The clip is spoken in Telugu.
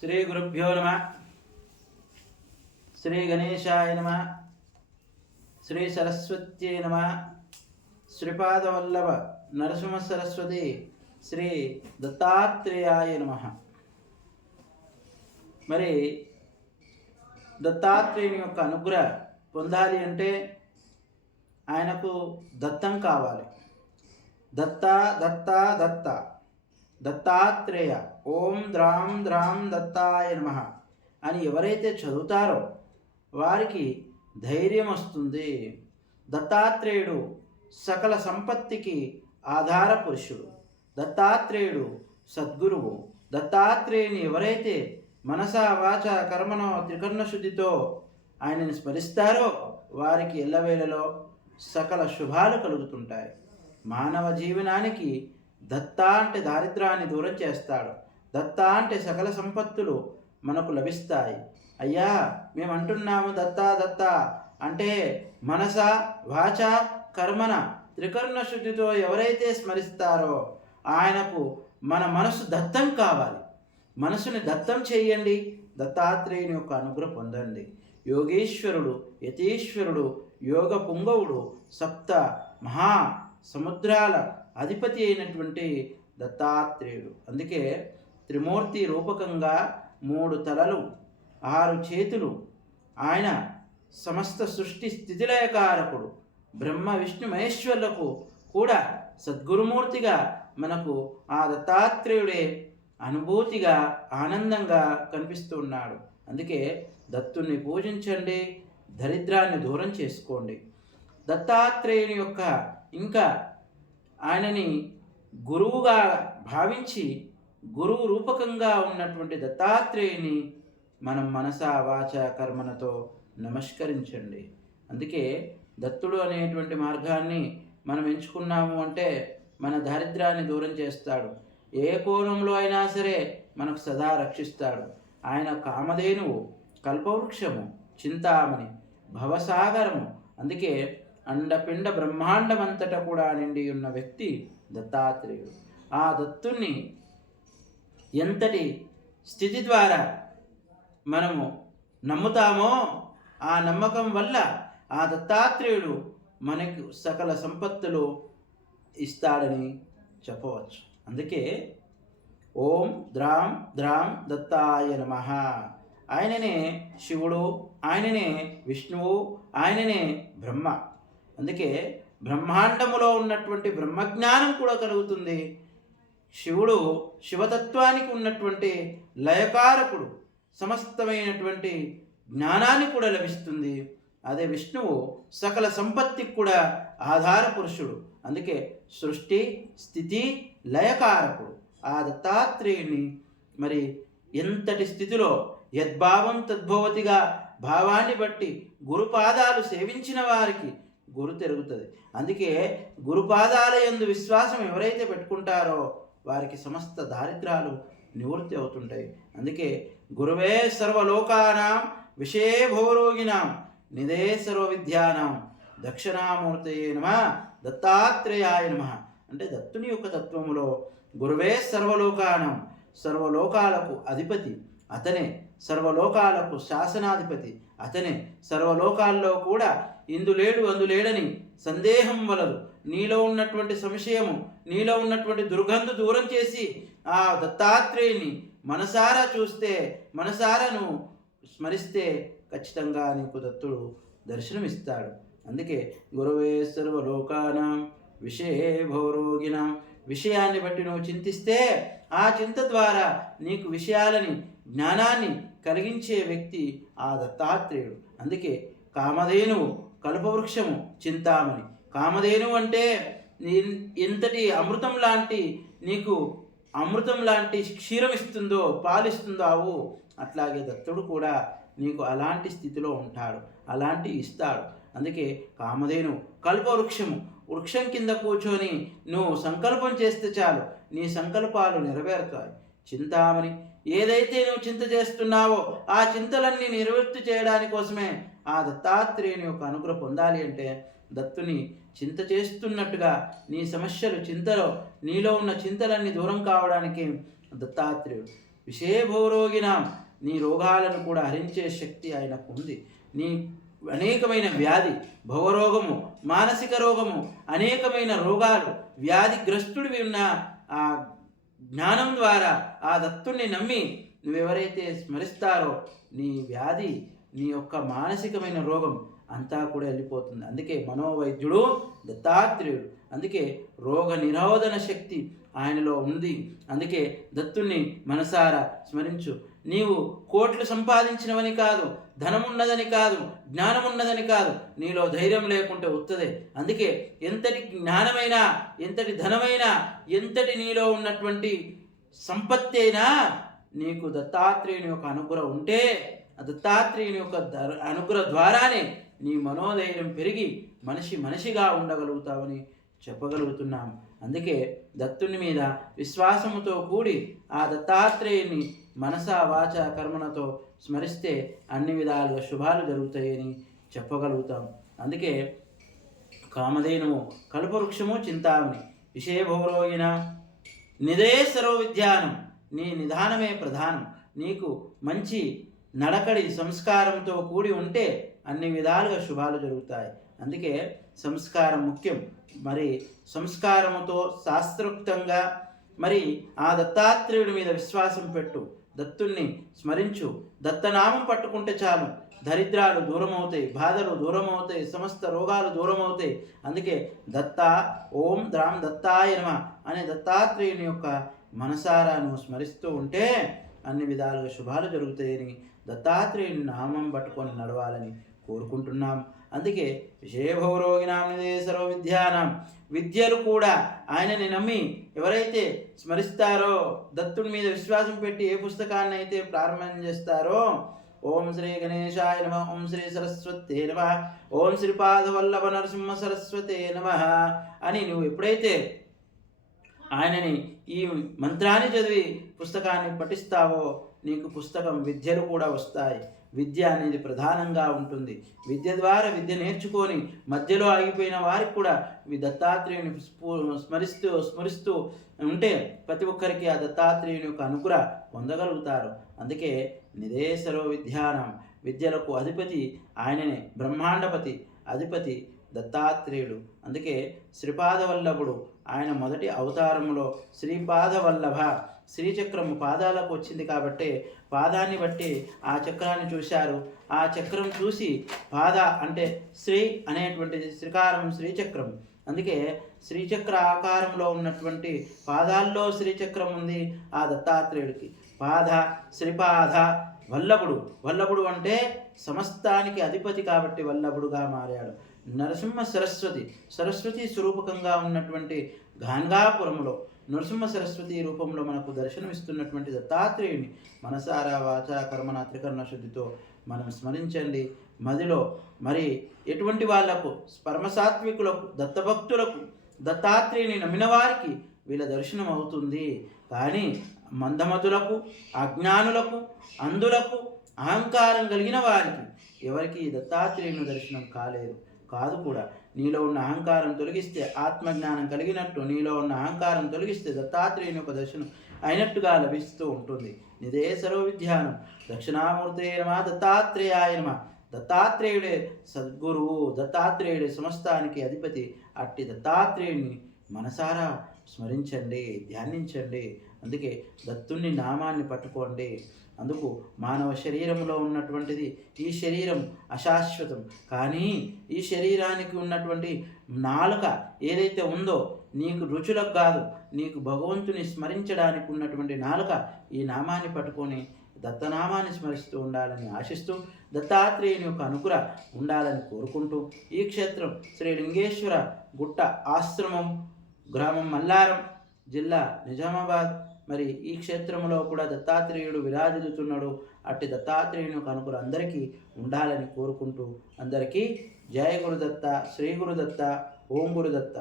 శ్రీ గురుభ్యో నమ. శ్రీ గణేశాయ నమ. శ్రీ సరస్వత్యై నమ. శ్రీపాదవల్లభ నరసింహ సరస్వతి శ్రీ దత్తాత్రేయాయ నమ. మరి దత్తాత్రేయుని యొక్క అనుగ్రహం పొందాలి అంటే ఆయనకు దత్తం కావాలి. దత్త దత్త దత్త దత్తాత్రేయ ఓం ద్రాం ద్రాం దత్తాయ నమః అని ఎవరైతే చదువుతారో వారికి ధైర్యం వస్తుంది. దత్తాత్రేయుడు సకల సంపత్తికి ఆధార పురుషుడు. దత్తాత్రేయుడు సద్గురువు. దత్తాత్రేయుని ఎవరైతే మనసా వాచ కర్మనో త్రికర్ణ శుద్ధితో ఆయనని స్మరిస్తారో వారికి ఎల్లవేళలో సకల శుభాలు కలుగుతుంటాయి. మానవ జీవనానికి దత్త అంటే దారిద్ర్యాన్ని దూరం చేస్తాడు. దత్త అంటే సకల సంపత్తులు మనకు లభిస్తాయి. అయ్యా మేము అంటున్నాము దత్త దత్త అంటే మనస వాచ కర్మన త్రికర్ణ శుద్ధితో ఎవరైతే స్మరిస్తారో ఆయనకు మన మనసు దత్తం కావాలి. మనసుని దత్తం చేయండి. దత్తాత్రేయుని యొక్క అనుగ్రహం పొందండి. యోగేశ్వరుడు యతీశ్వరుడు యోగ పుంగవుడు సప్త మహా సముద్రాల అధిపతి అయినటువంటి దత్తాత్రేయుడు. అందుకే త్రిమూర్తి రూపకంగా 3 తలలు 6 చేతులు. ఆయన సమస్త సృష్టి స్థితిలయకారకుడు. బ్రహ్మ విష్ణు మహేశ్వరులకు కూడా సద్గురుమూర్తిగా మనకు ఆ దత్తాత్రేయుడే అనుభూతిగా ఆనందంగా కనిపిస్తూ ఉన్నాడు. అందుకే దత్తుని పూజించండి, దరిద్రాన్ని దూరం చేసుకోండి. దత్తాత్రేయుని యొక్క ఇంకా ఆయనని గురువుగా భావించి గురువు రూపకంగా ఉన్నటువంటి దత్తాత్రేయుని మనం మనసా వాచ కర్మనతో నమస్కరించండి. అందుకే దత్తుడు అనేటువంటి మార్గాన్ని మనం ఎంచుకున్నాము అంటే మన దారిద్ర్యాన్ని దూరం చేస్తాడు. ఏ కోణంలో అయినా సరే మనకు సదా రక్షిస్తాడు. ఆయన కామధేనువు, కల్పవృక్షము, చింతామణి, భవసాగరము. అందుకే అండపిండ బ్రహ్మాండమంతటా కూడా నిండి ఉన్న వ్యక్తి దత్తాత్రేయుడు. ఆ దత్తుణ్ణి ఎంతటి స్థితి ద్వారా మనము నమ్ముతామో ఆ నమ్మకం వల్ల ఆ దత్తాత్రేయుడు మనకు సకల సంపత్తులు ఇస్తాడని చెప్పవచ్చు. అందుకే ఓం ద్రాం ద్రాం దత్తాయ నమః. ఆయననే శివుడు, ఆయననే విష్ణువు, ఆయననే బ్రహ్మ. అందుకే బ్రహ్మాండములో ఉన్నటువంటి బ్రహ్మజ్ఞానం కూడా కలుగుతుంది. శివుడు శివతత్వానికి ఉన్నటువంటి లయకారకుడు, సమస్తమైనటువంటి జ్ఞానాన్ని కూడా లభిస్తుంది. అదే విష్ణువు సకల సంపత్తికి కూడా ఆధార పురుషుడు. అందుకే సృష్టి స్థితి లయకారకుడు. ఆ దత్తాత్రేయుని మరి ఎంతటి స్థితిలో యద్భావం తద్భవతిగా భావాన్ని బట్టి గురుపాదాలు సేవించిన వారికి గురు తిరుగుతుంది. అందుకే గురుపాదాల యందు విశ్వాసం ఎవరైతే పెట్టుకుంటారో వారికి సమస్త దారిద్రాలు నివృత్తి అవుతుంటాయి. అందుకే గురువే సర్వలోకానాం విషయే భవరోగిణాం నిదే సర్వ విద్యానాం దక్షిణామూర్తయే నమః దత్తాత్రేయాయ నమః. అంటే దత్తుని యొక్క తత్వములో గురువే సర్వలోకానం, సర్వలోకాలకు అధిపతి అతనే, సర్వలోకాలకు శాసనాధిపతి అతనే. సర్వలోకాల్లో కూడా ఇందులేడు అందులేడని సందేహం వలదు. నీలో ఉన్నటువంటి సంశయము, నీలో ఉన్నటువంటి దుర్గంధు దూరం చేసి ఆ దత్తాత్రేయుని మనసారా చూస్తే, మనసారా నువ్వు స్మరిస్తే ఖచ్చితంగా నీకు దత్తుడు దర్శనమిస్తాడు. అందుకే గురువే సర్వలోకానాం విషయే భవరోగిణాం. విషయాన్ని బట్టి నువ్వు చింతిస్తే ఆ చింత ద్వారా నీకు విషయాలని జ్ఞానాన్ని కలిగించే వ్యక్తి ఆ దత్తాత్రేయుడు. అందుకే కామధేనువు, కల్పవృక్షము, చింతామణి. కామధేనువు అంటే ఎంతటి అమృతం లాంటి నీకు అమృతం లాంటి క్షీరం ఇస్తుందో, పాలిస్తుందో ఆవు, అట్లాగే దత్తుడు కూడా నీకు అలాంటి స్థితిలో ఉంటాడు, అలాంటి ఇస్తాడు. అందుకే కామధేను కల్పవృక్షము, వృక్షం కింద కూర్చొని నువ్వు సంకల్పం చేస్తే చాలు నీ సంకల్పాలు నెరవేరుతాయి. చింతామణి, ఏదైతే నువ్వు చింత చేస్తున్నావో ఆ చింతలన్నీ నిర్వృత్తి చేయడానికి కోసమే ఆ దత్తాత్రేయుని యొక్క అనుగ్రహం పొందాలి అంటే దత్తుని చింత చేస్తున్నట్టుగా నీ సమస్యలు చింతలో నీలో ఉన్న చింతలన్నీ దూరం కావడానికి దత్తాత్రేయుడు. విషేభవరోగినాం, నీ రోగాలను కూడా హరించే శక్తి ఆయనకు ఉంది. నీ అనేకమైన వ్యాధి, భవరోగము, మానసిక రోగము, అనేకమైన రోగాలు, వ్యాధిగ్రస్తుడివి ఉన్న ఆ జ్ఞానం ద్వారా ఆ దత్తుణ్ణి నమ్మి నువ్వెవరైతే స్మరిస్తారో నీ వ్యాధి, నీ యొక్క మానసికమైన రోగం అంతా కూడా వెళ్ళిపోతుంది. అందుకే మనోవైద్యుడు దత్తాత్రేయుడు. అందుకే రోగ నిరోధన శక్తి ఆయనలో ఉంది. అందుకే దత్తుణ్ణి మనసారా స్మరించు. నీవు కోట్లు సంపాదించినవని కాదు, ధనమున్నదని కాదు, జ్ఞానమున్నదని కాదు, నీలో ధైర్యం లేకుంటే ఉత్తదే. అందుకే ఎంతటి జ్ఞానమైనా, ఎంతటి ధనమైనా, ఎంతటి నీలో ఉన్నటువంటి సంపత్తి అయినా నీకు దత్తాత్రేయుని యొక్క అనుగ్రహం ఉంటే, ఆ దత్తాత్రేయుని యొక్క అనుగ్రహం ద్వారానే నీ మనోధైర్యం పెరిగి మనిషిగా ఉండగలుగుతావని చెప్పగలుగుతున్నాం. అందుకే దత్తుని మీద విశ్వాసముతో కూడి ఆ దత్తాత్రేయుని మనసా వాచ కర్మలతో స్మరిస్తే అన్ని విధాలుగా శుభాలు జరుగుతాయని చెప్పగలుగుతాం. అందుకే కామధేనువు, కల్పవృక్షము, చింతామణి, విషయభౌరోగిన నిదే సర్వ విద్యానం, నీ నిదానమే ప్రధానం. నీకు మంచి నడకడి సంస్కారంతో కూడి ఉంటే అన్ని విధాలుగా శుభాలు జరుగుతాయి. అందుకే సంస్కారం ముఖ్యం. మరి సంస్కారముతో శాస్త్రోక్తంగా మరి ఆ దత్తాత్రేయుడి మీద విశ్వాసం పెట్టు, దత్తుణ్ణి స్మరించు. దత్తనామం పట్టుకుంటే చాలు, దరిద్రాలు దూరమవుతాయి, బాధలు దూరమవుతాయి, సమస్త రోగాలు దూరమవుతాయి. అందుకే దత్త ఓం ద్రాం దత్తాయ నమః అనే దత్తాత్రేయుని యొక్క మనసారా నువ్వు స్మరిస్తూ ఉంటే అన్ని విధాలుగా శుభాలు జరుగుతాయని దత్తాత్రేయుని నామం పట్టుకొని నడవాలని కోరుకుంటున్నాం. అందుకే విషయభవరోగినాం నిదే సర్వ విద్యానాం, విద్యలు కూడా ఆయనని నమ్మి ఎవరైతే స్మరిస్తారో, దత్తుడి మీద విశ్వాసం పెట్టి ఏ పుస్తకాన్ని అయితే ప్రారంభం చేస్తారో, ఓం శ్రీ గణేశాయ నమః, ఓం శ్రీ సరస్వతే నమః, ఓం శ్రీపాదవల్లభ నరసింహ సరస్వతే నమః అని నువ్వు ఎప్పుడైతే ఆయనని ఈ మంత్రాన్ని చదివి పుస్తకాన్ని పఠిస్తావో నీకు పుస్తకం విద్యలు కూడా వస్తాయి. విద్య అనేది ప్రధానంగా ఉంటుంది. విద్య ద్వారా విద్య నేర్చుకొని మధ్యలో ఆగిపోయిన వారికి కూడా ఈ దత్తాత్రేయుని స్మరిస్తూ ఉంటే ప్రతి ఒక్కరికి ఆ దత్తాత్రేయుని యొక్క అనుగ్రహం పొందగలుగుతారు. అందుకే నిదే సర్వ విద్యానం, విద్యలకు అధిపతి ఆయననే, బ్రహ్మాండపతి అధిపతి దత్తాత్రేయుడు. అందుకే శ్రీపాదవల్లభుడు ఆయన మొదటి అవతారంలో శ్రీపాదవల్లభ, శ్రీచక్రము పాదాలకు వచ్చింది కాబట్టి పాదాన్ని బట్టి ఆ చక్రాన్ని చూశారు. ఆ చక్రం చూసి పాద అంటే శ్రీ అనేటువంటి శ్రీకారం శ్రీచక్రం. అందుకే శ్రీచక్ర ఆకారంలో ఉన్నటువంటి పాదాల్లో శ్రీచక్రం ఉంది ఆ దత్తాత్రేయుడికి. పాద, శ్రీపాద, వల్లభుడు. వల్లభుడు అంటే సమస్తానికి అధిపతి కాబట్టి వల్లభుడుగా మారాడు. నరసింహ సరస్వతి, సరస్వతి స్వరూపకంగా ఉన్నటువంటి గాన్గాపురంలో నరసింహ సరస్వతి రూపంలో మనకు దర్శనమిస్తున్నటువంటి దత్తాత్రేయుని మనసారా వాచ కర్మణ త్రికరణ శుద్ధితో మనం స్మరించండి. మదిలో మరి ఎటువంటి వాళ్లకు, పరమసాత్వికులకు, దత్తభక్తులకు, దత్తాత్రేయుని నమ్మిన వారికి వీళ్ళ దర్శనం అవుతుంది. కానీ మందమతులకు, అజ్ఞానులకు, అంధులకు, అహంకారం కలిగిన వారికి ఎవరికి దత్తాత్రేయుని దర్శనం కాదు కూడా. నీలో ఉన్న అహంకారం తొలగిస్తే ఆత్మజ్ఞానం కలిగినట్టు, నీలో ఉన్న అహంకారం తొలగిస్తే దత్తాత్రేయుని యొక్క దర్శనం అయినట్టుగా లభిస్తూ ఉంటుంది. నిదే సర్వ విద్యానం, దక్షిణామూర్తే నమః, దత్తాత్రేయాయ నమః. దత్తాత్రేయుడే సద్గురువు, దత్తాత్రేయుడే సమస్తానికి అధిపతి. అట్టి దత్తాత్రేయుని మనసారా స్మరించండి, ధ్యానించండి. అందుకే దత్తుని నామాన్ని పట్టుకోండి. అందుకు మానవ శరీరంలో ఉన్నటువంటిది, ఈ శరీరం అశాశ్వతం. కానీ ఈ శరీరానికి ఉన్నటువంటి నాలుక ఏదైతే ఉందో నీకు రుచులకు కాదు, నీకు భగవంతుని స్మరించడానికి ఉన్నటువంటి నాలుక. ఈ నామాన్ని పట్టుకొని దత్తనామాన్ని స్మరిస్తూ ఉండాలని ఆశిస్తూ దత్తాత్రేయుని యొక్క అనుగ్రహం ఉండాలని కోరుకుంటూ ఈ క్షేత్రం శ్రీ లింగేశ్వర గుట్ట ఆశ్రమం, గ్రామం మల్లారం, జిల్లా నిజామాబాద్. మరి ఈ క్షేత్రంలో కూడా దత్తాత్రేయుడు విరాజిల్లుతున్నాడు. అట్టి దత్తాత్రేయుని యొక్క అనుగ్రహం అందరికీ ఉండాలని కోరుకుంటూ అందరికీ జయ గురుదత్త, శ్రీ గురుదత్త, ఓం గురుదత్త.